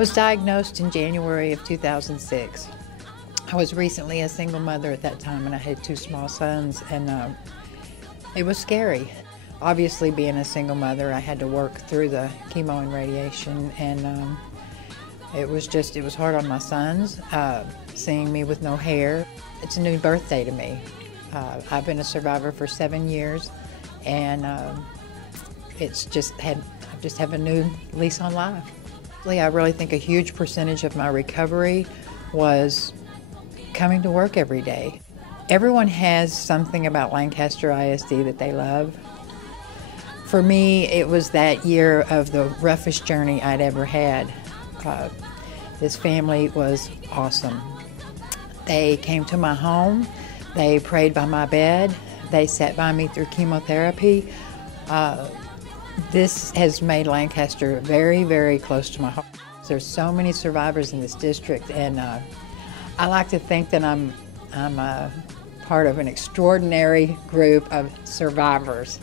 I was diagnosed in January of 2006. I was recently a single mother at that time, and I had two small sons, and it was scary. Obviously, being a single mother, I had to work through the chemo and radiation, and it was hard on my sons, seeing me with no hair. It's a new birthday to me. I've been a survivor for 7 years, and I just have a new lease on life. I really think a huge percentage of my recovery was coming to work every day. Everyone has something about Lancaster ISD that they love. For me, it was that year of the roughest journey I'd ever had. This family was awesome. They came to my home, they prayed by my bed, they sat by me through chemotherapy. This has made Lancaster very, very close to my heart. There's so many survivors in this district, and I like to think that I'm part of an extraordinary group of survivors.